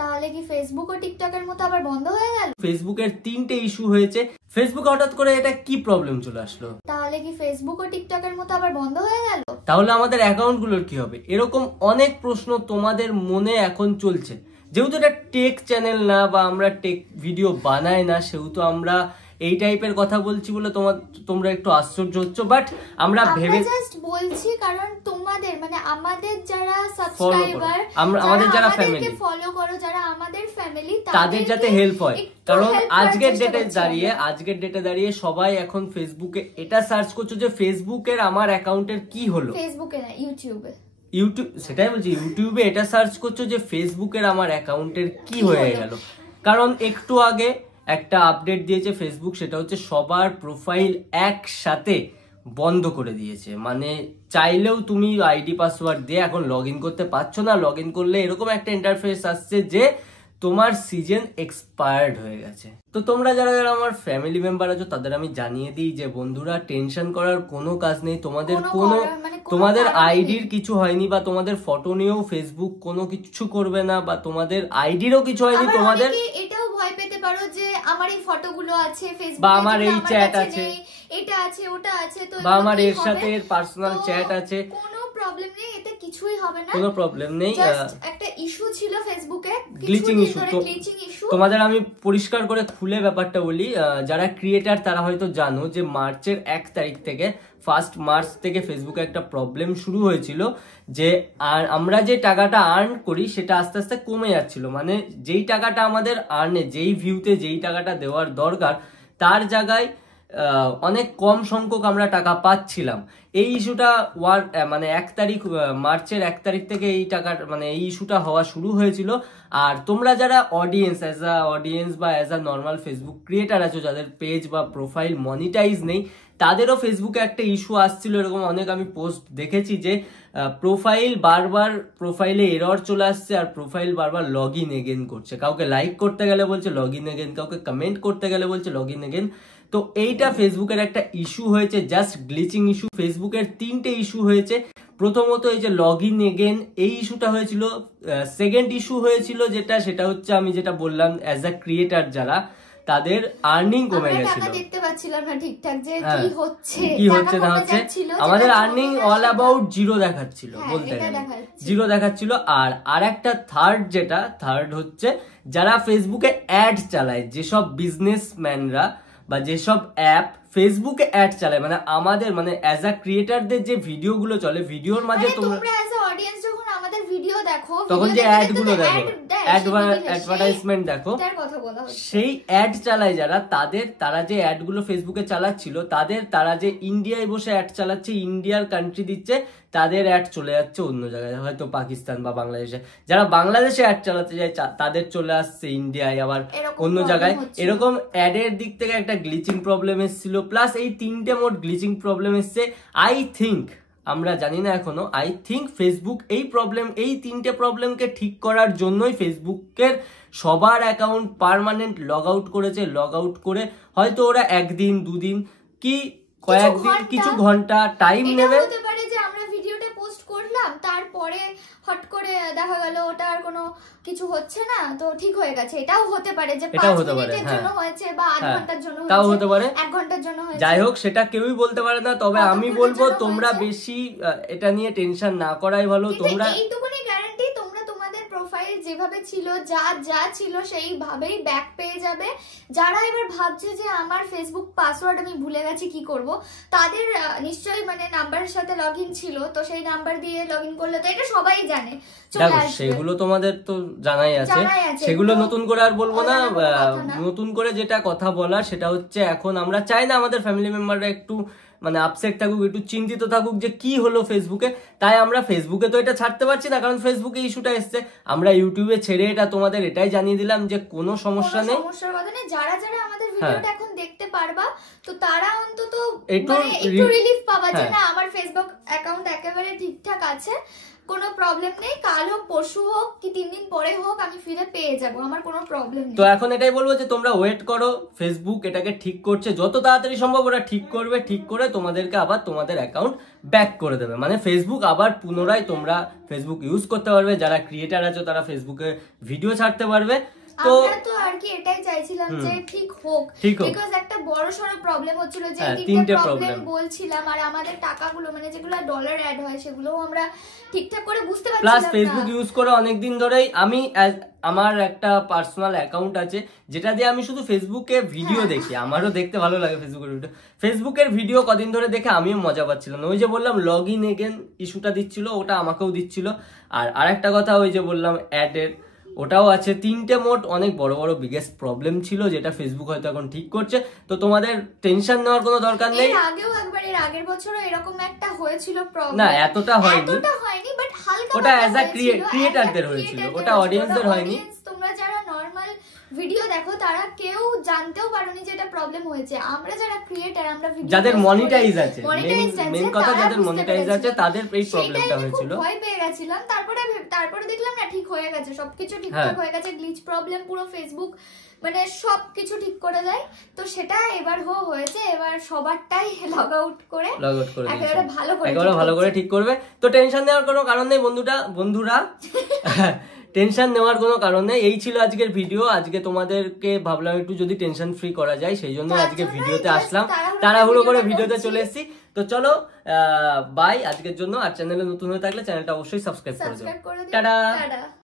তাহলে কি ফেসবুক ও টিকটকের মতো আবার বন্ধ হয়ে গেল? ফেসবুকের 3টে ইস্যু হয়েছে, ফেসবুক হঠাৎ করে এটা কি প্রবলেম চলে আসলো? তাহলে কি ফেসবুক ও টিকটকের মতো আবার বন্ধ হয়ে গেল? তাহলে আমাদের অ্যাকাউন্টগুলোর কি হবে? এরকম অনেক প্রশ্ন তোমাদের মনে এখন চলছে। যেহেতু এটা টেক চ্যানেল না বা আমরা টেক ভিডিও বানাই না, সেহেতু আমরা এই টাইপের কথা বলছি বলে তোমরা একটু আশ্চর্য হচ্ছ, বাট আমরা ভেবে জাস্ট বলছি কারণ তোমাদের মানে আমাদের যারা সাবস্ক্রাইবার, আমাদের যারা ফ্যামিলি ফলো করো, যারা আমাদের ফ্যামিলি, তাদের যাতে হেল্প হয়। কারণ আজকের ডেটে দাঁড়িয়ে সবাই এখন ফেসবুকে এটা সার্চ করছো যে ফেসবুকের আমার অ্যাকাউন্টের কি হলো। ফেসবুকে না, ইউটিউব, সেটাই বলছি, ইউটিউবে এটা সার্চ করছো যে ফেসবুকের আমার অ্যাকাউন্টের কি হয়ে গেল। কারণ একটু আগে একটা আপডেট দিয়েছে ফেসবুক, সেটা হচ্ছে সবার প্রোফাইল একসাথে বন্ধ করে দিয়েছে। মানে চাইলেও তুমি আইডি পাসওয়ার্ড দিয়ে এখন লগ ইন করতে পারছো না। লগ ইন করলে এরকম একটা ইন্টারফেস আসছে যে তোমার সিজন এক্সপায়ার্ড হয়ে গেছে। তো তোমরা যারা যারা আমার ফ্যামিলি মেম্বার আছো তাদের আমি জানিয়ে দিই যে বন্ধুরা, টেনশন করার কোনো কাজ নেই। তোমাদের আইডির কিছু হয়নি বা তোমাদের ফটো নিয়েও ফেসবুক কোনো কিছু করবে না, বা তোমাদের আইডিরও কিছু হয়নি। তোমাদের এটাও ভয় পেতে পারো যে আমার এই ফটোগুলো আছে ফেসবুকে, বা আমার এই চ্যাট আছে, এটা আছে, ওটা আছে, তো বা আমার এর সাথে পার্সোনাল চ্যাট আছে, কোনো প্রবলেম নেই, এতে কিছুই হবে না, কোনো প্রবলেম নেই। জাস্ট একটা ইস্যু ছিল ফেসবুকে, গ্লিচিং ইস্যু। তোমাদের আমি পরিষ্কার করে খুলে ব্যাপারটা বলি। যারা ক্রিয়েটার তারা হয়তো জানো যে মার্চের 1 তারিখ থেকে, 1 মার্চ থেকে ফেসবুকে একটা প্রবলেম শুরু হয়েছিল যে আমরা যে টাকাটা আর্ন করি সেটা আস্তে আস্তে কমে যাচ্ছিল। মানে যেই টাকাটা আমাদের আর্নে, যেই ভিউতে যেই টাকাটা দেওয়ার দরকার, তার জায়গায় অনেক কম সংখ্যক আমরা টাকা পাচ্ছিলাম। এই ইস্যুটা মানে মার্চের 1 তারিখ থেকে এই টাকার মানে এই ইস্যুটা হওয়া শুরু হয়েছিল। আর তোমরা যারা অডিয়েন্স বা as a normal Facebook creator আছো, যাদের পেজ বা প্রোফাইল মনিটাইজ নেই, তাদেরও ফেসবুকে একটা ইস্যু আসছিল। এরকম অনেক আমি পোস্ট দেখেছি যে প্রোফাইলে এরর চলে আসছে, আর প্রোফাইল বারবার লগ ইন এগেন করছে। কাউকে লাইক করতে গেলে বলছে লগ ইন এগেন, কাউকে কমেন্ট করতে গেলে বলছে লগ ইন এগেন। তো এইটা ফেসবুকের একটা ইস্যু হয়েছে, জাস্ট গ্লিচিং ইস্যু। ফেসবুকের 3টে ইস্যু হয়েছে। প্রথমত এই যে লগ ইন এগেন, এই ইস্যুটা হয়েছিল। সেকেন্ড ইস্যু হয়েছিল সেটা হচ্ছে আমি যেটা বললাম, অ্যাজ আ ক্রিয়েটার যারা, তাদের আর্নিং কমে গেছিল। দেখতে পাচ্ছিলাম না ঠিকঠাক যে কি হচ্ছে না হচ্ছে, আমাদের আর্নিং অল অ্যাবাউট জিরো দেখাচ্ছিল, বলতে গেলে জিরো দেখাচ্ছিল। আর একটা থার্ড হচ্ছে যারা ফেসবুকে অ্যাড চালায়, যেসব বিজনেসম্যানরা বা যেসব অ্যাপ ফেসবুকে অ্যাড চালায়, মানে আমাদের মানে অ্যাজ আ ক্রিয়েটারদের যে ভিডিওগুলো চলে, ভিডিওর মাঝে তোমরা অ্যাজ আ অডিয়েন্স যখন আমাদের ভিডিও দেখো, তখন যে অ্যাড গুলো দেখো, অ্যাডভার্টাইজমেন্ট দেখো, সেই অ্যাড চালায় যারা, তারা যে অ্যাড গুলো ফেসবুকে চালাচ্ছিল, তারা যে ইন্ডিয়ায় বসে অ্যাড চালাচ্ছে, ইন্ডিয়ার কান্ট্রি দিচ্ছে, তাদের অ্যাড চলে যাচ্ছে অন্য জায়গায়, হয়তো পাকিস্তান বা বাংলাদেশে। যারা বাংলাদেশে অ্যাড চালাতে যায় তাদের চলে আসছে ইন্ডিয়ায়, আবার অন্য জায়গায়। এরকম অ্যাডের দিক থেকে একটা গ্লিচিং প্রবলেম এসেছিল। প্লাস এই 3টে মোট গ্লিচিং প্রবলেম এসছে। আমরা জানি না এখনো, আই থিঙ্ক ফেসবুক এই 3টে প্রবলেমকে ঠিক করার জন্যই ফেসবুকের সবার অ্যাকাউন্ট পার্মানেন্ট লগ আউট করেছে। লগ আউট করে হয়তো ওরা 1 দিন 2 দিন কি কয়েকদিন, কিছু ঘন্টা টাইম নেবে। হতে পারে যে আমরা ভিডিওটা পোস্ট করলাম, তারপরে হট করে দেখা গেল ওটা আর কোনো কিছু হচ্ছে না, তো ঠিক হয়ে গেছে। এটাও হতে পারে যে 5 মিনিটের জন্য হয়েছে, বা আধ ঘন্টার জন্য হয়েছে, তাও হতে পারে 1 ঘন্টার জন্য হয়েছে। যাই হোক, সেটা কেউই বলতে পারে না। তবে আমি বলবো তোমরা বেশি এটা নিয়ে টেনশন না করাই ভালো। তোমরা এইটুকুনি গ্যারান্টি, তোমরা তোমাদের প্রোফাইল যেভাবে ছিল, যা ছিল সেইভাবেই ব্যাক পেয়ে যাবে। যারা এবার ভাবছে যে আমার ফেসবুক পাসওয়ার্ড আমি ভুলে গেছি কি করব, তাদের নিশ্চয়ই মানে নাম্বারের সাথে লগইন ছিল, তো সেই নাম্বার দিয়ে লগইন করলে তো এটা সবাই জানে। দেখো, সেগুলো তোমাদের তো জানাই আছে, সেগুলো নতুন করে আর বলবো না। নতুন করে যেটা কথা বলার সেটা হচ্ছে, এখন আমরা চাই না আমাদের ফ্যামিলি মেম্বাররা একটু মানে আপসেট থাকুক, একটু চিন্তিত থাকুক যে কি হলো ফেসবুকে। তাই আমরা ফেসবুকে তো এটা ছাড়তে পারছি না, কারণ ফেসবুকে ইস্যুটা এসছে। আমরা ইউটিউবে ছেড়ে এটা তোমাদের এটাই জানিয়ে দিলাম যে কোনো সমস্যা নেই। যারা আমাদের ভিডিওটা এখন দেখতে পারবা, তো তারা অন্তত একটু রিলিফ পাবা যে না, আমার ফেসবুক অ্যাকাউন্ট একেবারে ঠিকঠাক আছে, কোনো প্রবলেম নেই, কাল হোক পরশু হোক কি 3 দিন পরে হোক আমি ফিরে পেয়ে যাব, আমার কোনো প্রবলেম নেই। তো এখন এটাই বলবো যে তোমরা ওয়েট করো, ফেসবুক এটাকে ঠিক করছে, যত তাড়াতাড়ি সম্ভব ওরা ঠিক করবে, ঠিক করে তোমাদেরকে আবার তোমাদের অ্যাকাউন্ট ব্যাক করে দেবে, মানে ফেসবুক আবার পুনরায় তোমরা ফেসবুক ইউজ করতে পারবে, যারা ক্রিয়েটার আছো তারা ফেসবুকে ভিডিও ছাড়তে পারবে। তো আমরা তো আর কি এটাই চাইছিলাম যে ঠিক হোক, বিকজ একটা বড় সড় প্রবলেম হচ্ছিল, যে তিনটে প্রবলেম বলছিলাম, আর আমাদের টাকাগুলো মানে যেগুলো ডলার অ্যাড হয় সেগুলোও আমরা ঠিকঠাক করে বুঝতে পারছিলাম না। প্লাস ফেসবুক ইউজ করে অনেকদিন ধরেই আমি আমার একটা পার্সোনাল অ্যাকাউন্ট আছে যেটা দিয়ে আমি শুধু ফেসবুকে ভিডিও দেখি, আমারও দেখতে ভালো লাগে ফেসবুকের ভিডিও কদিন ধরে দেখে আমিও মজা পাচ্ছিলাম না। ওই যে বললাম লগ ইন এগেন ইস্যুটা দিচ্ছিল, ওটা আমাকেও দিচ্ছিল। আর আরেকটা কথা ওই যে বললাম অ্যাডের, ওটাও আছে। তিনটে মোট অনেক বড় বড় বিগেস্ট প্রবলেম ছিল যেটা ফেসবুক হয়তো এখন ঠিক করছে। তো তোমাদের টেনশন নেওয়ার কোনো দরকার নেই। এর আগেও একবার, এর আগের বছরও এরকম একটা হয়েছিল প্রবলেম, না এতটা হয়নি, বাট হালকা, ওটা অ্যাজ আ ক্রিয়েটরদের হয়েছিল, ওটা অডিয়েন্সদের হয়নি। তোমরা যারা নরমাল ভিডিও দেখো তারা কেউ জানতেও পারোনি যে এটা প্রবলেম হয়েছে। আমরা যারা ক্রিয়েটর, আমরা ভিডিও যাদের মনিটাইজ আছে, মেন কথা যাদের মনিটাইজ আছে তাদের এই প্রবলেমটা হয়েছিল, ভয় পেয়ে গেছিলাম। তারপরে দেখলাম না ঠিক হয়ে গেছে, সবকিছু ঠিকঠাক হয়ে গেছে, গ্লিচ প্রবলেম পুরো ফেসবুক মানে সবকিছু ঠিক করে দেয়। তো সেটা এবার হয়েছে, এবার সবারটাই লগ আউট করে একেবারে ভালো করে ঠিক করবে। তো টেনশন নেওয়ার কোনো কারণ নেই বন্ধুরা টেনশন নেওয়ার কোনো কারণ নেই। এই ছিল আজকের ভিডিও। আজকে তোমাদেরকে ভাবলাম একটু যদি টেনশন ফ্রি করা যায়, সেই জন্য আজকে ভিডিওতে আসলাম, তাড়াহুড়ো করে ভিডিওতে চলে এসেছি। তো চলো বাই আজকের জন্য। আর চ্যানেলে নতুন হয়ে থাকলে চ্যানেলটা অবশ্যই সাবস্ক্রাইব করে দাও। টাটা।